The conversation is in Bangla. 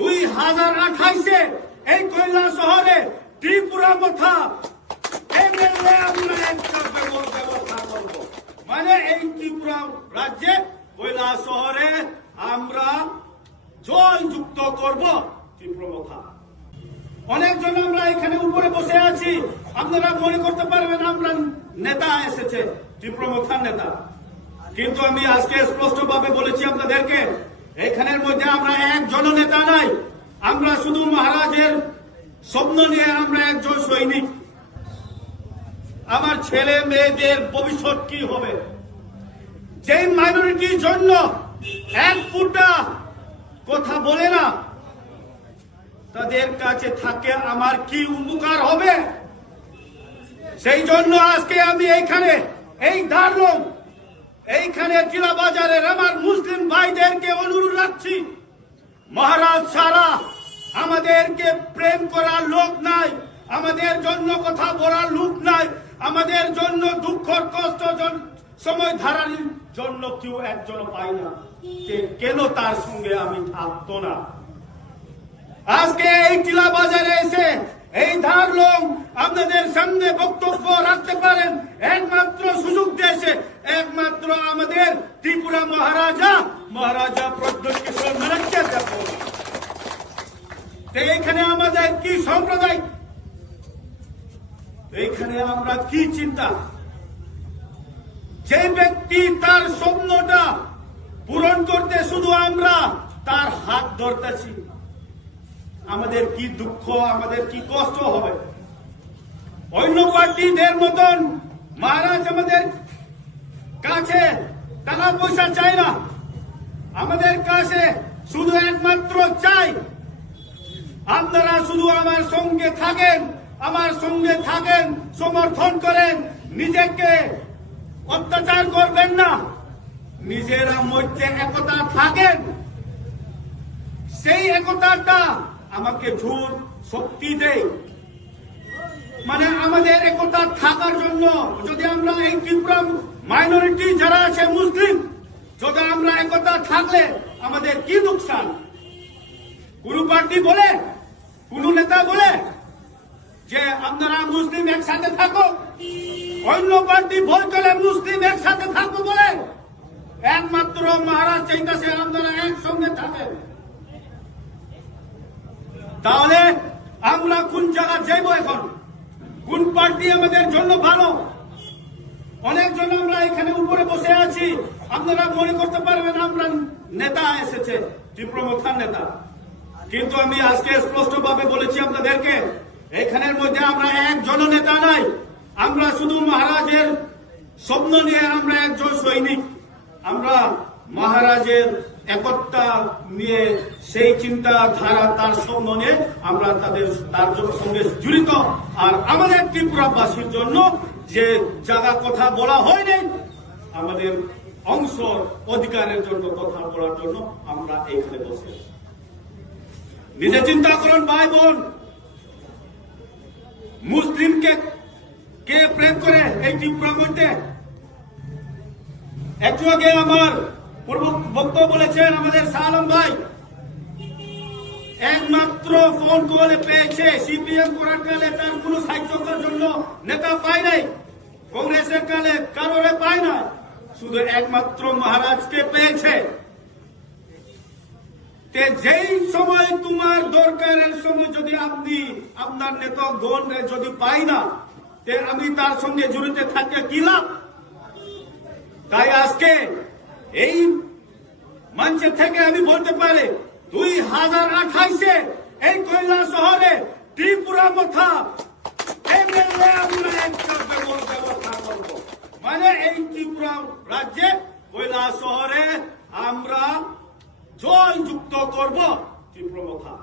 2028-এ এই কৈলাস শহরে ত্রিপুরা মথা এমএলএ আমরা একটা ব্যবস্থা করব। মানে এই ত্রিপুরা রাজ্যে কৈলাস শহরে আমরা জয়যুক্ত করব ত্রিপুরা মথা। অনেকজন আমরা এখানে উপরে বসে আছি, আপনারা মনে করতে পারবেন আমরা নেতা এসেছে, ত্রিপুরা মথার নেতা। কিন্তু আমি আজকে স্পষ্টভাবে বলেছি আপনাদেরকে, এখানের মধ্যে আমরা একজন নেতা নাই, আমরা শুধু মহারাজের স্বপ্ন নিয়ে আমরা একজন সৈনিক। আমার ছেলে মেয়েদের ভবিষ্যৎ কি হবে, যেই মাইনরিটির জন্য এক ফুটা কথা বলে না, তাদের কাছে থাকে আমার কি উপকার হবে। সেই জন্য আজকে আমি এইখানে এই দারুণ এইখানে জেলা বাজারের আমার মুসলিম ভাইদেরকে অনুরোধ রাখছি, মহারাজ ছাড়া আমাদেরকে প্রেম করার লোক নাই, আমাদের জন্য কথা বলার লোক নাই, আমাদের জন্য দুঃখর কষ্ট সময় ধারার জন্য কেউ একজন পাই না, কেন তার সঙ্গে আমি থাকতো না। আজকে এই টিলা বাজারে এসে এই ধারলং আপনাদের সামনে বক্তব্য রাখতে পারেন একমাত্র সুযোগ দিয়েছে একমাত্র আমাদের ত্রিপুরা মহারাজা প্রদ্যোৎ কিশোর মারাত্যার। এইখানে আমাদের কি সম্প্রদায়, এইখানে আমরা কি চিন্তা, যে ব্যক্তি তার স্বপ্নটা পূরণ করতে শুধু আমরা তার হাত ধরতেছি, আমাদের কি দুঃখ, আমাদের কি কষ্ট হবে। অন্য পার্টিদের মতন মহারাজ আমাদের কাছে টাকা পয়সা চাই না, আমাদের কাছে শুধু একমাত্র চাই আপনারা শুধু আমার সঙ্গে থাকেন, সমর্থন করেন, নিজেকে অত্যাচার করবেন না, নিজেরা মধ্যে একতা থাকেন। সেই একতাটা আমাকে জোর শক্তি দেয়। মানে আমাদের একতা থাকার জন্য যদি আমরা এই ত্রিপুরা মাইনরিটি যারা আছে মুসলিম, যদি আমরা একতা থাকলে আমাদের কি নুকসান। কোন পার্টি বলে, কোন নেতা বলে যে আপনারা মুসলিম একসাথে থাকো, অন্য পার্টি ভোট করে মুসলিম একসাথে থাকো বলে, একমাত্র মহারাজ চাইতেছে আপনারা একসঙ্গে থাকেন। তাহলে আমরা কোন জায়গায় যাইব এখন, কোন পার্টি আমাদের জন্য ভালো। অনেকজন আমরা এখানে উপরে বসে আছি, আপনারা মনে করতে পারবেন আমরা নেতা এসেছে, ত্রিপুরা মথার নেতা। কিন্তু আমি আজকে স্পষ্টভাবে বলেছি আপনাদেরকে, এখানের মধ্যে আমরা একজন নেতা নাই, আমরা শুধু মহারাজের স্বপ্ন নিয়ে আমরা একজন সৈনিক। আমরা মহারাজের একতা নিয়ে সেই চিন্তাধারা তার স্বপ্ন নিয়ে আমরা তার সঙ্গে জড়িত। আর আমাদের ত্রিপুরাবাসীর জন্য যে জায়গা কথা বলা হয়নি, আমাদের অংশ অধিকারের জন্য কথা বলার জন্য আমরা এইখানে বসে। নিজে চিন্তা করুন ভাই বোন, মুসলিমকে কে প্রেম করে এই ত্রিপুরার মধ্যে। একটু আগে আমার পূর্ব বক্তব্য বলেছেন আমাদের শাহ আলম ভাই, একমাত্র ফোন কলে পেয়েছে সিপিএম করার কালে, তার কোন সাহায্যের জন্য নেতা পায় নাই, কংগ্রেসের কালে কারোরে পায় না, শুধু একমাত্র মহারাজকে পেয়েছে। যেই সময় তোমার দরকারের সময় যদি আপনি আপনার নেতাগণ যদি পাই না, আমি তার সঙ্গে জড়িত থাকতে কি লাভ। তাই আজকে এই মঞ্চের থেকে আমি বলতে পারি 2028-এ এই কৈলাস শহরে ত্রিপুরা মথা এমএলএ আমরা একটা ব্যবস্থা করব। মানে এই ত্রিপুরা রাজ্যে কৈলাস শহরে আমরা জয়যুক্ত করব ত্রিপুরা মথা।